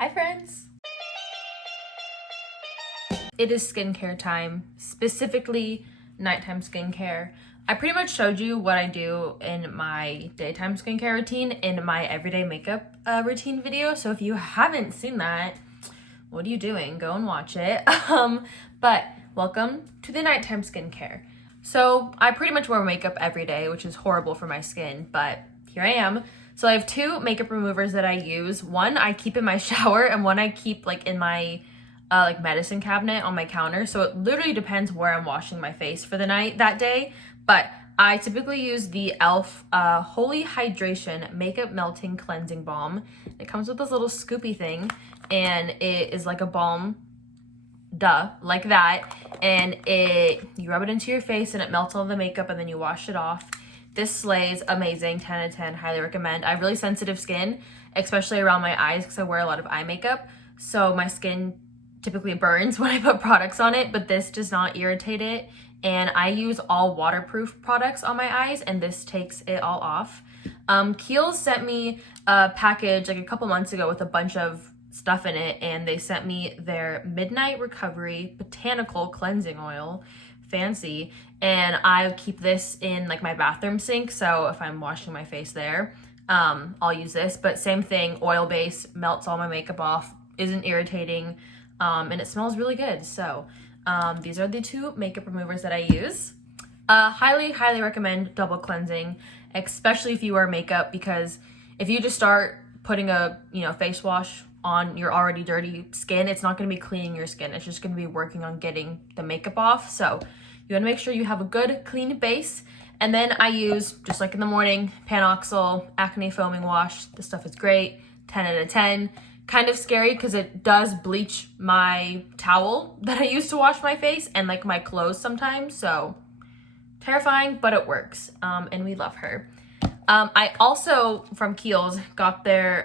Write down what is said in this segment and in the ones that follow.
Hi friends! It is skincare time, specifically nighttime skincare. I pretty much showed you what I do in my daytime skincare routine in my everyday makeup routine video. So if you haven't seen that, what are you doing? Go and watch it. But welcome to the nighttime skincare. So I pretty much wear makeup every day, which is horrible for my skin, but here I am. So I have two makeup removers that I use. One I keep in my shower and one I keep like in my medicine cabinet on my counter. So it literally depends where I'm washing my face for the night that day. But I typically use the e.l.f. Holy Hydration Makeup Melting Cleansing Balm. It comes with this little scoopy thing and it is like a balm, like that. And you rub it into your face and it melts all the makeup and then you wash it off. This slays, amazing, 10 out of 10, highly recommend. I have really sensitive skin, especially around my eyes because I wear a lot of eye makeup. So my skin typically burns when I put products on it, but this does not irritate it. And I use all waterproof products on my eyes and this takes it all off. Kiehl's sent me a package like a couple months ago with a bunch of stuff in it, and they sent me their Midnight Recovery Botanical Cleansing Oil. Fancy. And I keep this in like my bathroom sink, so if I'm washing my face there, I'll use this. But same thing, oil base, melts all my makeup off, isn't irritating, and it smells really good. So these are the two makeup removers that I use. Highly recommend double cleansing, especially if you wear makeup, because if you just start putting a face wash on your already dirty skin, it's not going to be cleaning your skin. It's just going to be working on getting the makeup off. So you want to make sure you have a good clean base. And then I use, just like in the morning, Panoxyl Acne Foaming Wash. This stuff is great, 10 out of 10. Kind of scary because it does bleach my towel that I use to wash my face and like my clothes sometimes. So terrifying, but it works. And we love her. I also, from Kiehl's, got their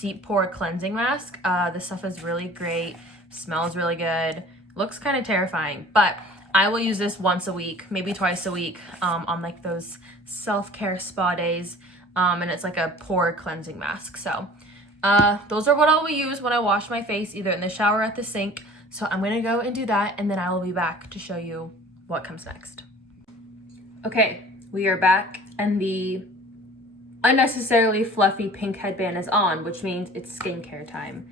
Deep Pore Cleansing Mask. This stuff is really great, smells really good, looks kind of terrifying, but I will use this once a week, maybe twice a week, on like those self-care spa days, and it's like a pore cleansing mask. So those are what I will use when I wash my face, either in the shower or at the sink. So I'm gonna go and do that, and then I will be back to show you what comes next. Okay, we are back, and the unnecessarily fluffy pink headband is on, which means it's skincare time.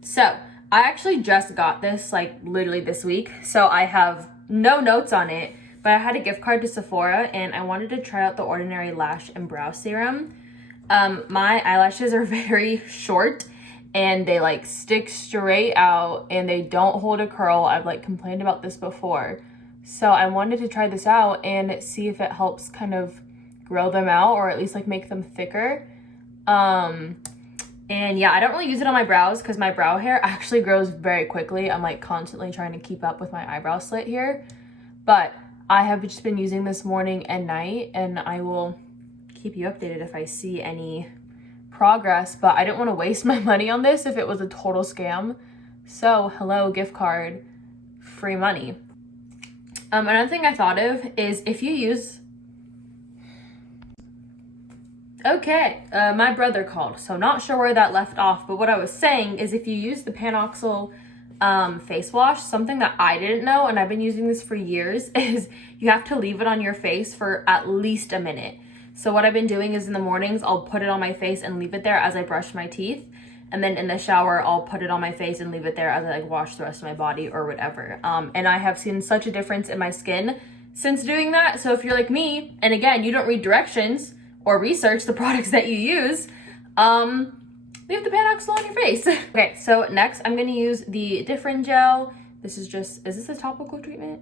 So I actually just got this like literally this week, so I have no notes on it, but I had a gift card to Sephora and I wanted to try out the Ordinary Lash and Brow Serum. My eyelashes are very short and they like stick straight out and they don't hold a curl. I've like complained about this before, so I wanted to try this out and see if it helps kind of grow them out, or at least like make them thicker. And yeah, I don't really use it on my brows because my brow hair actually grows very quickly. I'm like constantly trying to keep up with my eyebrow slit here, but I have just been using this morning and night, and I will keep you updated if I see any progress. But I didn't want to waste my money on this if it was a total scam. So hello, gift card, free money. Another thing I thought of is if you use my brother called, so not sure where that left off, but what I was saying is if you use the Panoxyl face wash, something that I didn't know, and I've been using this for years, is you have to leave it on your face for at least a minute. So what I've been doing is in the mornings, I'll put it on my face and leave it there as I brush my teeth. And then in the shower, I'll put it on my face and leave it there as I like wash the rest of my body or whatever. And I have seen such a difference in my skin since doing that. So if you're like me, and again, you don't read directions or research the products that you use, leave the Panoxyl on your face. Okay, so next I'm gonna use the Differin gel. This is this a topical treatment?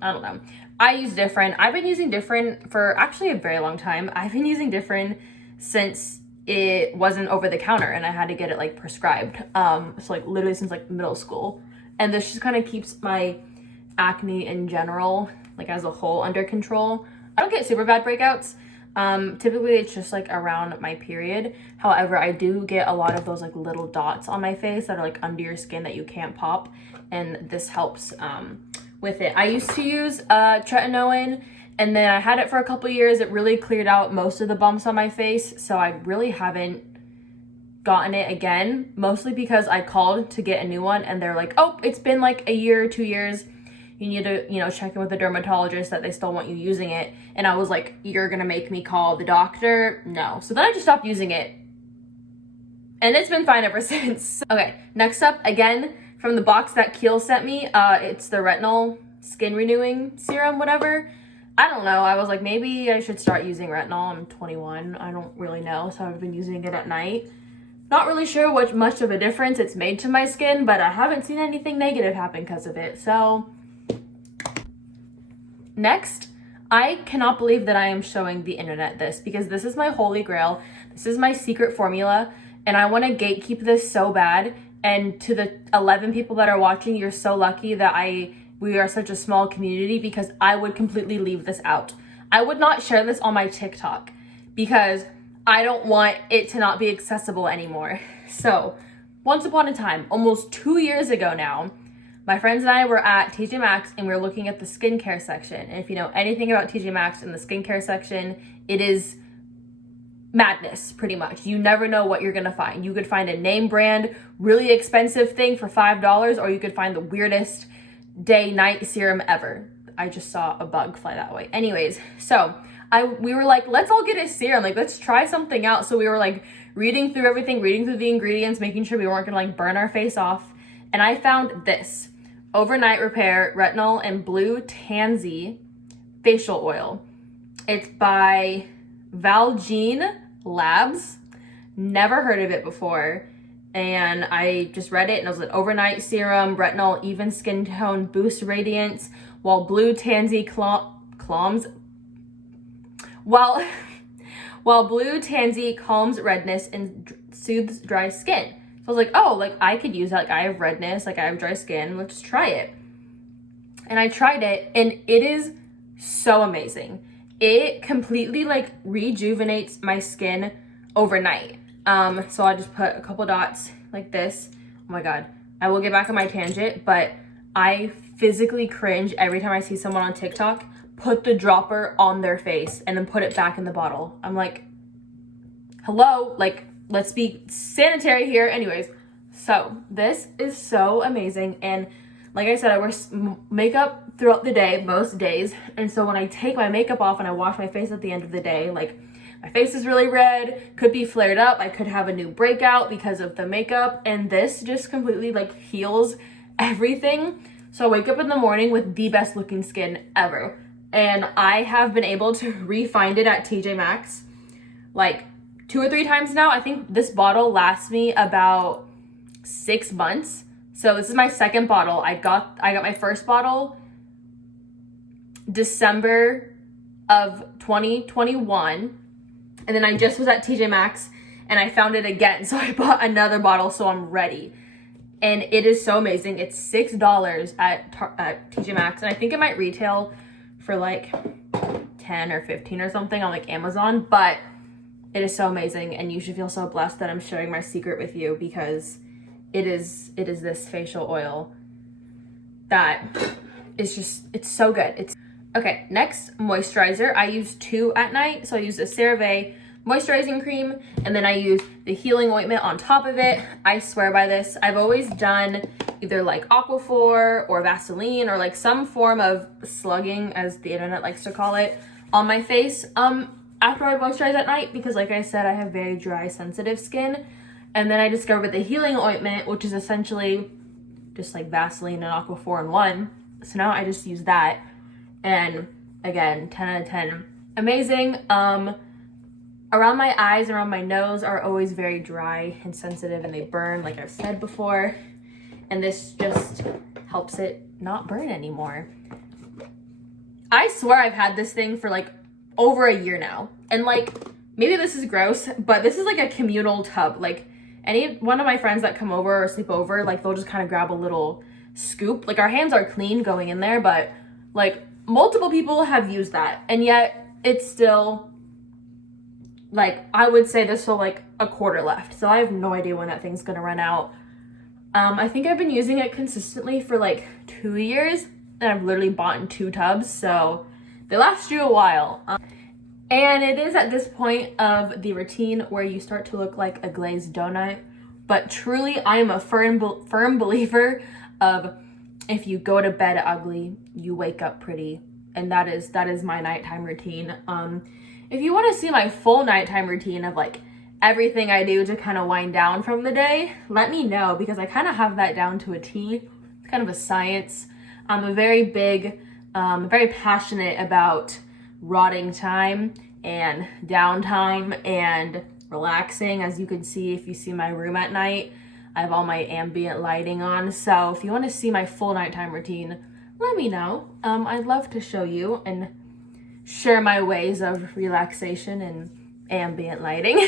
I don't know. I use Differin. I've been using Differin for actually a very long time. I've been using Differin since it wasn't over the counter and I had to get it like prescribed. So like literally since like middle school. And this just kind of keeps my acne in general, like as a whole, under control. I don't get super bad breakouts. Typically it's just like around my period. However, I do get a lot of those like little dots on my face that are like under your skin that you can't pop, and this helps with it. I used to use tretinoin, and then I had it for a couple years. It really cleared out most of the bumps on my face, so I really haven't gotten it again, mostly because I called to get a new one and they're like, oh, it's been like a year or 2 years. You need to, you know, check in with the dermatologist that they still want you using it. And I was like, you're gonna make me call the doctor? No. So then I just stopped using it. And it's been fine ever since. Okay, next up, again, from the box that Keel sent me, it's the retinol skin renewing serum, whatever. I don't know, I was like, maybe I should start using retinol. I'm 21, I don't really know, so I've been using it at night. Not really sure what much of a difference it's made to my skin, but I haven't seen anything negative happen because of it, so. Next, I cannot believe that I am showing the internet this, because this is my holy grail. This is my secret formula, and I want to gatekeep this so bad. And to the 11 people that are watching, you're so lucky that we are such a small community, because I would completely leave this out. I would not share this on my TikTok because I don't want it to not be accessible anymore. So, once upon a time, almost 2 years ago now, my friends and I were at TJ Maxx and we were looking at the skincare section. And if you know anything about TJ Maxx and the skincare section, it is madness, pretty much. You never know what you're gonna find. You could find a name brand, really expensive thing for $5, or you could find the weirdest day-night serum ever. I just saw a bug fly that way. Anyways, so we were like, let's all get a serum. Like, let's try something out. So we were like reading through everything, reading through the ingredients, making sure we weren't gonna like burn our face off. And I found this Overnight Repair Retinol and Blue Tansy Facial Oil. It's by Valjean Labs. Never heard of it before. And I just read it and it was an overnight serum, retinol, even skin tone, boost radiance, while Blue Tansy calms redness and soothes dry skin. I was like, oh, like I could use that. Like I have redness, like I have dry skin. Let's try it. And I tried it and it is so amazing. It completely like rejuvenates my skin overnight. So I just put a couple dots like this. Oh my God, I will get back on my tangent, but I physically cringe every time I see someone on TikTok put the dropper on their face and then put it back in the bottle. I'm like, hello, like, let's be sanitary here. Anyways, so this is so amazing. And like I said, I wear makeup throughout the day, most days. And so when I take my makeup off and I wash my face at the end of the day, like my face is really red, could be flared up. I could have a new breakout because of the makeup. And this just completely like heals everything. So I wake up in the morning with the best looking skin ever. And I have been able to re-find it at TJ Maxx like 2 or 3 times now. I think this bottle lasts me about 6 months. So this is my second bottle. I got my first bottle December of 2021. And then I just was at TJ Maxx and I found it again. So I bought another bottle so I'm ready. And it is so amazing. It's $6 at TJ Maxx. And I think it might retail for like 10 or 15 or something on like Amazon. But it is so amazing, and you should feel so blessed that I'm sharing my secret with you, because it is this facial oil that is just, it's so good. Okay, next, moisturizer. I use 2 at night. So I use the CeraVe moisturizing cream, and then I use the healing ointment on top of it. I swear by this. I've always done either like Aquaphor or Vaseline or like some form of slugging, as the internet likes to call it, on my face after I moisturize at night, because like I said, I have very dry, sensitive skin. And then I discovered the healing ointment, which is essentially just like Vaseline and Aquaphor in one. So now I just use that, and again, 10 out of 10, amazing. Around my eyes and around my nose are always very dry and sensitive, and they burn, like I've said before. And this just helps it not burn anymore. I swear I've had this thing for like over a year now. And like, maybe this is gross, but this is like a communal tub. Like any one of my friends that come over or sleep over, like they'll just kind of grab a little scoop. Like our hands are clean going in there, but like multiple people have used that. And yet it's still like, I would say there's still like a quarter left. So I have no idea when that thing's gonna run out. I think I've been using it consistently for like 2 years, and I've literally bought in 2 tubs, so they last you a while. And it is at this point of the routine where you start to look like a glazed donut. But truly, I am a firm believer of if you go to bed ugly, you wake up pretty. And that is my nighttime routine. If you want to see my full nighttime routine of like everything I do to kind of wind down from the day, let me know, because I kind of have that down to a T. It's kind of a science. I'm a very very passionate about rotting time and downtime and relaxing. As you can see, if you see my room at night, I have all my ambient lighting on. So if you want to see my full nighttime routine, let me know. I'd love to show you and share my ways of relaxation and ambient lighting.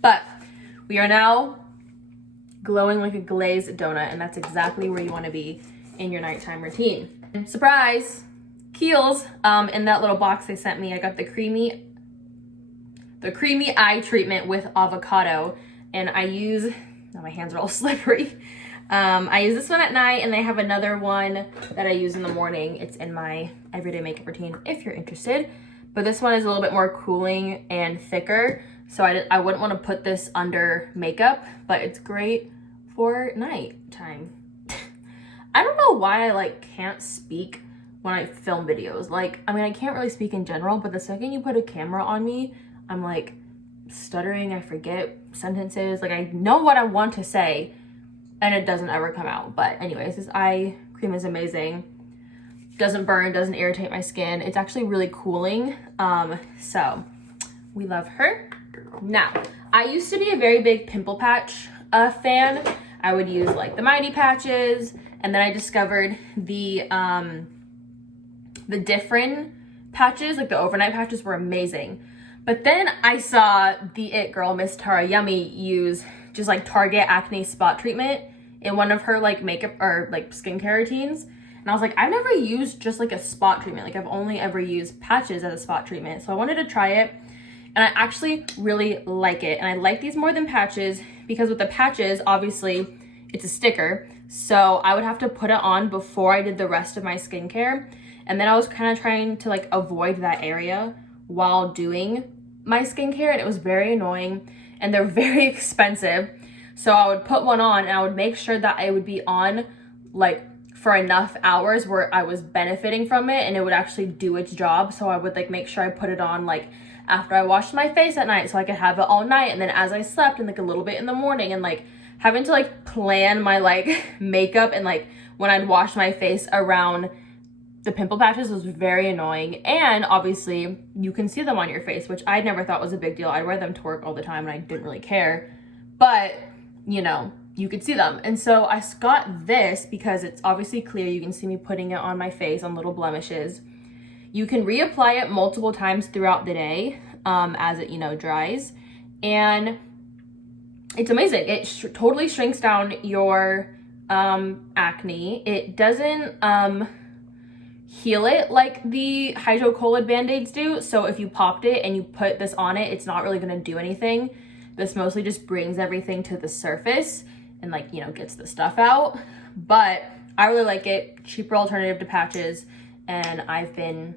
But we are now glowing like a glazed donut, and that's exactly where you want to be in your nighttime routine. And surprise, Kiehl's, in that little box they sent me, I got the creamy eye treatment with avocado, and I use, now my hands are all slippery. I use this one at night, and they have another one that I use in the morning. It's in my everyday makeup routine if you're interested. But this one is a little bit more cooling and thicker, so I wouldn't want to put this under makeup, but it's great for nighttime. I don't know why I like can't speak when I film videos. Like, I mean, I can't really speak in general, but the second you put a camera on me, I'm like stuttering. I forget sentences. Like, I know what I want to say and it doesn't ever come out. But anyways, this eye cream is amazing. Doesn't burn, doesn't irritate my skin. It's actually really cooling. So we love her. Now, I used to be a very big pimple patch fan. I would use like the Mighty patches, and then I discovered the different patches, like the overnight patches, were amazing. But then I saw the it girl, Miss Tara Yummy, use just like Target acne spot treatment in one of her like makeup or like skincare routines. And I was like, I've never used just like a spot treatment. Like, I've only ever used patches as a spot treatment. So I wanted to try it, and I actually really like it. And I like these more than patches because with the patches, obviously it's a sticker. So I would have to put it on before I did the rest of my skincare. And then I was kind of trying to like avoid that area while doing my skincare, and it was very annoying, and they're very expensive. So I would put one on, and I would make sure that it would be on like for enough hours where I was benefiting from it and it would actually do its job. So I would like make sure I put it on like after I washed my face at night so I could have it all night, and then as I slept, and like a little bit in the morning, and like having to like plan my like makeup and like when I'd wash my face around the pimple patches was very annoying. And obviously you can see them on your face, which I never thought was a big deal. I'd wear them to work all the time and I didn't really care, but you know, you could see them. And so I got this because it's obviously clear. You can see me putting it on my face on little blemishes. You can reapply it multiple times throughout the day as it, you know, dries. And it's amazing. It totally shrinks down your acne. It doesn't heal it like the hydrocolloid band-aids do. So if you popped it and you put this on it, it's not really going to do anything. This mostly just brings everything to the surface and like, you know, gets the stuff out. But I really like it. Cheaper alternative to patches, and I've been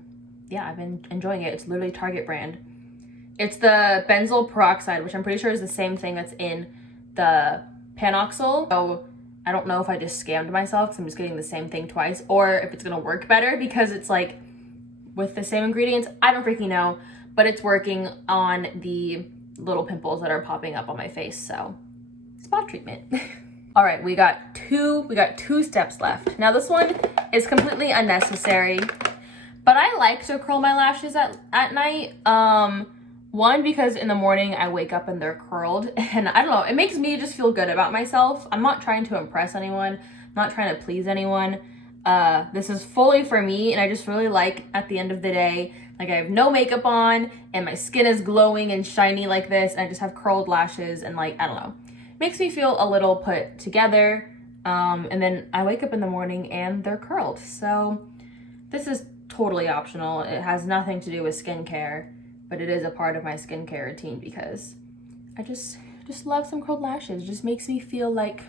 enjoying it. It's literally Target brand. It's the benzoyl peroxide, which I'm pretty sure is the same thing that's in the Panoxyl. So I don't know if I just scammed myself because I'm just getting the same thing twice, or if it's gonna work better because it's like with the same ingredients. I don't freaking know, but it's working on the little pimples that are popping up on my face. So spot treatment. All right, we got two steps left. Now this one is completely unnecessary, but I like to curl my lashes at night. One, because in the morning I wake up and they're curled, and I don't know, it makes me just feel good about myself. I'm not trying to impress anyone. I'm not trying to please anyone. This is fully for me, and I just really like at the end of the day, like I have no makeup on and my skin is glowing and shiny like this, and I just have curled lashes, and like, I don't know, makes me feel a little put together. And then I wake up in the morning and they're curled. So this is totally optional. It has nothing to do with skincare, but it is a part of my skincare routine because I just love some curled lashes. It just makes me feel like,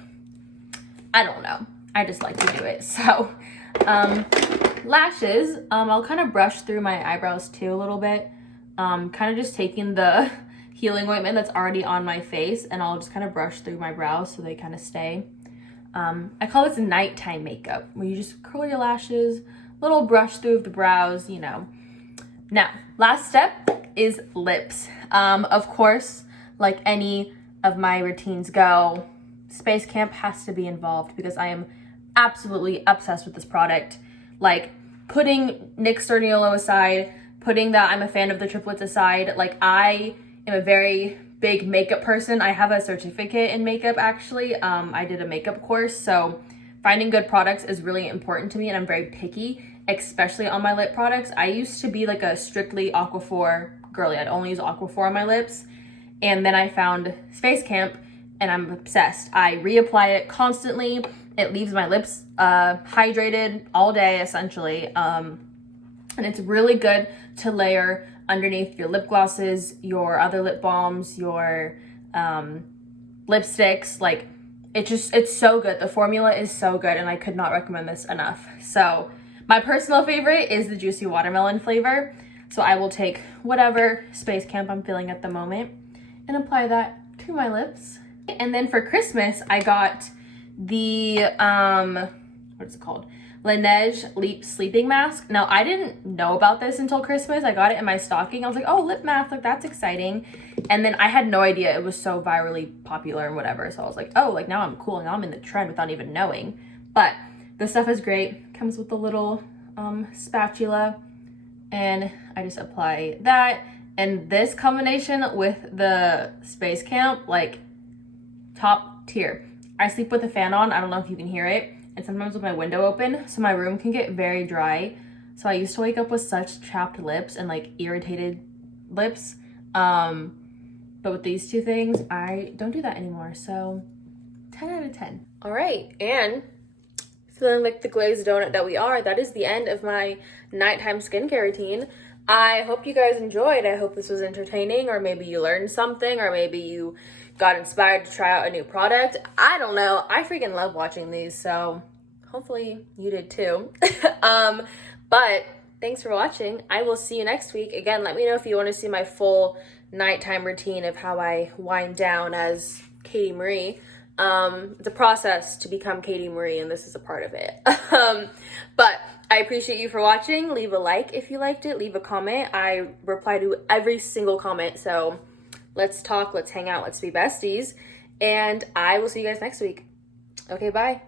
I don't know, I just like to do it. So lashes, I'll kind of brush through my eyebrows too a little bit. kind of just taking the healing ointment that's already on my face, and I'll just kind of brush through my brows so they kind of stay. I call this nighttime makeup, where you just curl your lashes, little brush through of the brows, you know. Now, last step is lips. Of course, like any of my routines go, Space Camp has to be involved because I am absolutely obsessed with this product. Like, putting NYX Sturdy Yellow aside, putting that I'm a fan of the triplets aside, like, I am a very big makeup person. I have a certificate in makeup, actually. I did a makeup course, so finding good products is really important to me, and I'm very picky, especially on my lip products. I used to be like a strictly Aquaphor girly. I'd only use Aquaphor on my lips, and then I found Space Camp, and I'm obsessed. I reapply it constantly. It leaves my lips hydrated all day, essentially, and it's really good to layer underneath your lip glosses, your other lip balms, your lipsticks. Like, it's so good. The formula is so good, and I could not recommend this enough. So my personal favorite is the juicy watermelon flavor. So I will take whatever Space Camp I'm feeling at the moment and apply that to my lips. And then for Christmas, I got the, what's it called? Laneige Leap Sleeping Mask. Now, I didn't know about this until Christmas. I got it in my stocking. I was like, oh, lip mask, like, that's exciting. And then I had no idea it was so virally popular and whatever. So I was like, oh, like, now I'm cool. Now I'm in the trend without even knowing. But this stuff is great. Comes with a little spatula. And I just apply that. And this combination with the Space Camp, like, top tier. I sleep with the fan on. I don't know if you can hear it. And sometimes with my window open, so my room can get very dry. So I used to wake up with such chapped lips and like irritated lips. But with these two things, I don't do that anymore. So 10 out of 10. All right, and feeling like the glazed donut that we are, that is the end of my nighttime skincare routine. I hope you guys enjoyed. I hope this was entertaining, or maybe you learned something, or maybe you got inspired to try out a new product. I don't know. I freaking love watching these, so hopefully you did too. But thanks for watching. I will see you next week. Again, let me know if you want to see my full nighttime routine of how I wind down as Kttmariee. It's a process to become Kttmariee, and this is a part of it. But I appreciate you for watching. Leave a like if you liked it. Leave a comment. I reply to every single comment, so let's talk, let's hang out, let's be besties, and I will see you guys next week. Okay, bye.